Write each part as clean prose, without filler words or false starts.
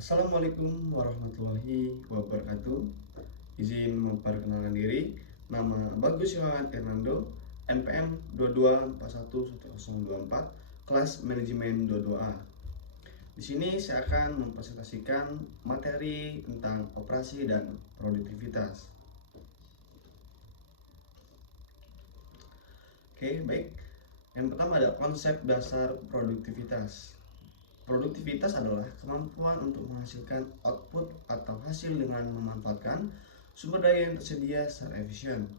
Assalamualaikum warahmatullahi wabarakatuh. Izin memperkenalkan diri, nama Bagus Yohan Hernando, NPM 22411024, kelas manajemen 22A. Di sini saya akan mempresentasikan materi tentang operasi dan produktivitas. Oke, baik. Yang pertama ada konsep dasar produktivitas. Produktivitas adalah kemampuan untuk menghasilkan output atau hasil dengan memanfaatkan sumber daya yang tersedia secara efisien.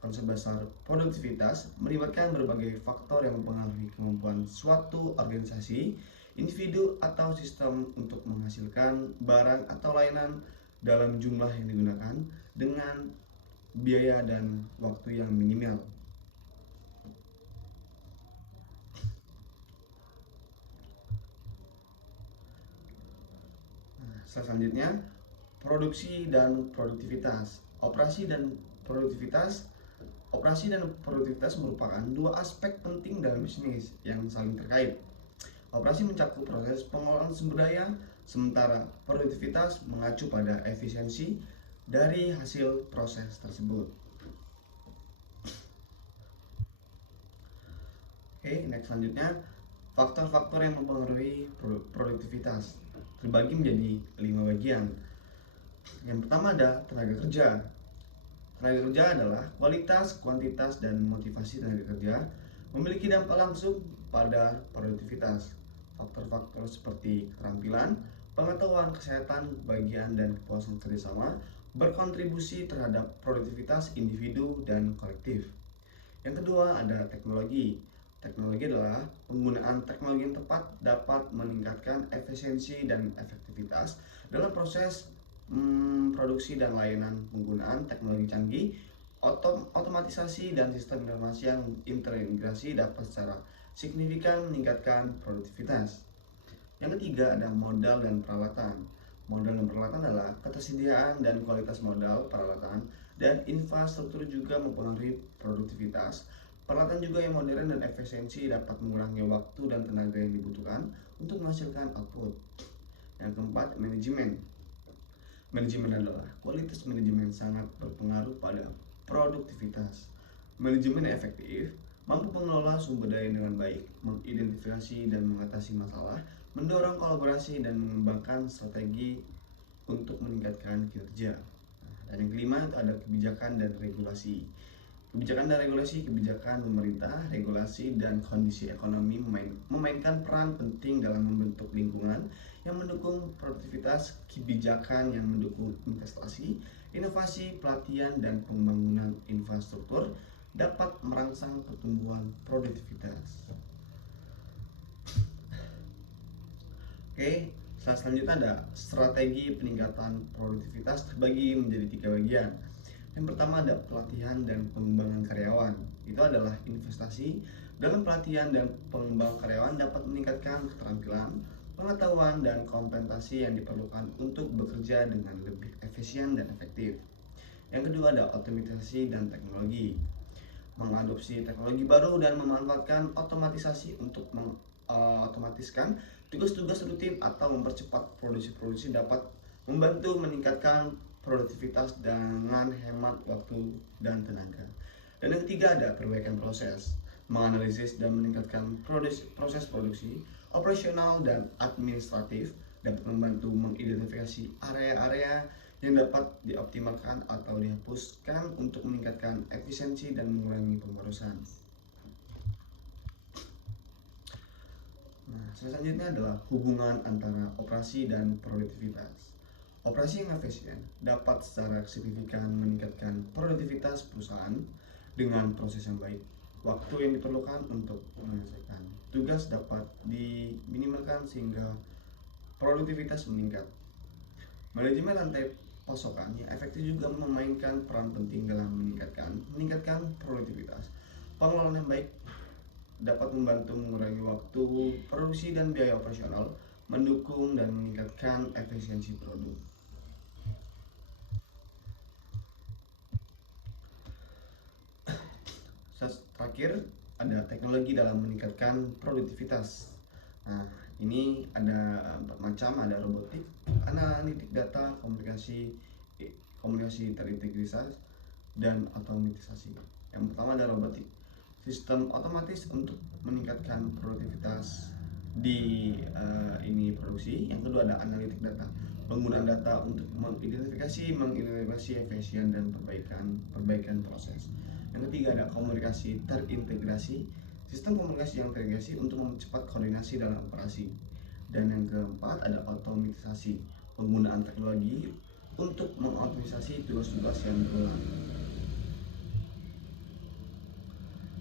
Konsep dasar produktivitas melibatkan berbagai faktor yang mempengaruhi kemampuan suatu organisasi, individu, atau sistem untuk menghasilkan barang atau layanan dalam jumlah yang digunakan dengan biaya dan waktu yang minimal. Selanjutnya, produksi dan produktivitas. Operasi dan produktivitas merupakan dua aspek penting dalam bisnis yang saling terkait. Operasi mencakup proses pengolahan sumber daya, sementara produktivitas mengacu pada efisiensi dari hasil proses tersebut. Oke, next selanjutnya, faktor-faktor yang mempengaruhi produktivitas terbagi menjadi 5 bagian. Yang pertama ada tenaga kerja. Tenaga kerja adalah kualitas, kuantitas, dan motivasi tenaga kerja memiliki dampak langsung pada produktivitas. Faktor-faktor seperti keterampilan, pengetahuan kesehatan, bagian, dan kepuasan kerjasama berkontribusi terhadap produktivitas individu dan kolektif. Yang kedua ada teknologi. Teknologi adalah penggunaan teknologi yang tepat dapat meningkatkan efisiensi dan efektivitas dalam proses produksi dan layanan. Penggunaan teknologi canggih, otomatisasi, dan sistem informasi yang terintegrasi dapat secara signifikan meningkatkan produktivitas. Yang ketiga ada modal dan peralatan. Modal dan peralatan adalah ketersediaan dan kualitas modal, peralatan, dan infrastruktur juga mempengaruhi produktivitas. Peralatan juga yang modern dan efisiensi dapat mengurangi waktu dan tenaga yang dibutuhkan untuk menghasilkan output. Yang keempat, manajemen. Manajemen adalah kualitas manajemen sangat berpengaruh pada produktivitas. Manajemen yang efektif mampu mengelola sumber daya dengan baik, mengidentifikasi dan mengatasi masalah, mendorong kolaborasi, dan mengembangkan strategi untuk meningkatkan kinerja. Dan yang kelima itu ada kebijakan dan regulasi. Kebijakan dan regulasi, kebijakan pemerintah, regulasi, dan kondisi ekonomi memainkan peran penting dalam membentuk lingkungan yang mendukung produktivitas. Kebijakan yang mendukung investasi, inovasi, pelatihan, dan pembangunan infrastruktur dapat merangsang pertumbuhan produktivitas. Oke, selanjutnya ada strategi peningkatan produktivitas terbagi menjadi 3 bagian. Yang pertama ada pelatihan dan pengembangan karyawan. Itu adalah investasi dalam pelatihan dan pengembangan karyawan dapat meningkatkan keterampilan, pengetahuan, dan kompetisi yang diperlukan untuk bekerja dengan lebih efisien dan efektif. Yang kedua ada otomatisasi dan teknologi. Mengadopsi teknologi baru dan memanfaatkan otomatisasi untuk mengotomatiskan tugas-tugas rutin atau mempercepat produksi dapat membantu meningkatkan produktivitas dengan hemat waktu dan tenaga. Dan yang ketiga ada perbaikan proses, menganalisis dan meningkatkan proses produksi, operasional dan administratif dapat membantu mengidentifikasi area-area yang dapat dioptimalkan atau dihapuskan untuk meningkatkan efisiensi dan mengurangi pemborosan. Nah, selanjutnya adalah hubungan antara operasi dan produktivitas. Operasi yang efisien dapat secara signifikan meningkatkan produktivitas perusahaan dengan proses yang baik. Waktu yang diperlukan untuk menyelesaikan tugas dapat diminimalkan sehingga produktivitas meningkat. Manajemen rantai pasokan yang efektif juga memainkan peran penting dalam meningkatkan produktivitas. Pengelolaan yang baik dapat membantu mengurangi waktu produksi dan biaya operasional, mendukung dan meningkatkan efisiensi produk. Terakhir ada teknologi dalam meningkatkan produktivitas. Nah, Ini ada 4 macam, ada robotik, analitik data, komunikasi terintegrasi, dan otomatisasi. Yang pertama ada robotik, sistem otomatis untuk meningkatkan produktivitas di ini produksi. Yang kedua ada analitik data, penggunaan data untuk mengidentifikasi efisien dan perbaikan proses. Yang ketiga ada komunikasi terintegrasi, sistem komunikasi yang terintegrasi untuk mempercepat koordinasi dalam operasi. Dan yang keempat ada otomatisasi, penggunaan teknologi untuk mengotomatisasi tugas-tugas yang berulang.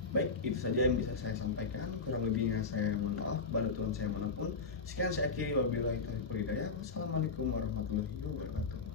Baik, itu saja yang bisa saya sampaikan. Kurang lebihnya saya mohon maaf kepada Tuhan saya manapun. Sekian saya akhiri, wabillahi taufiq wal hidayah. Wassalamualaikum warahmatullahi wabarakatuh.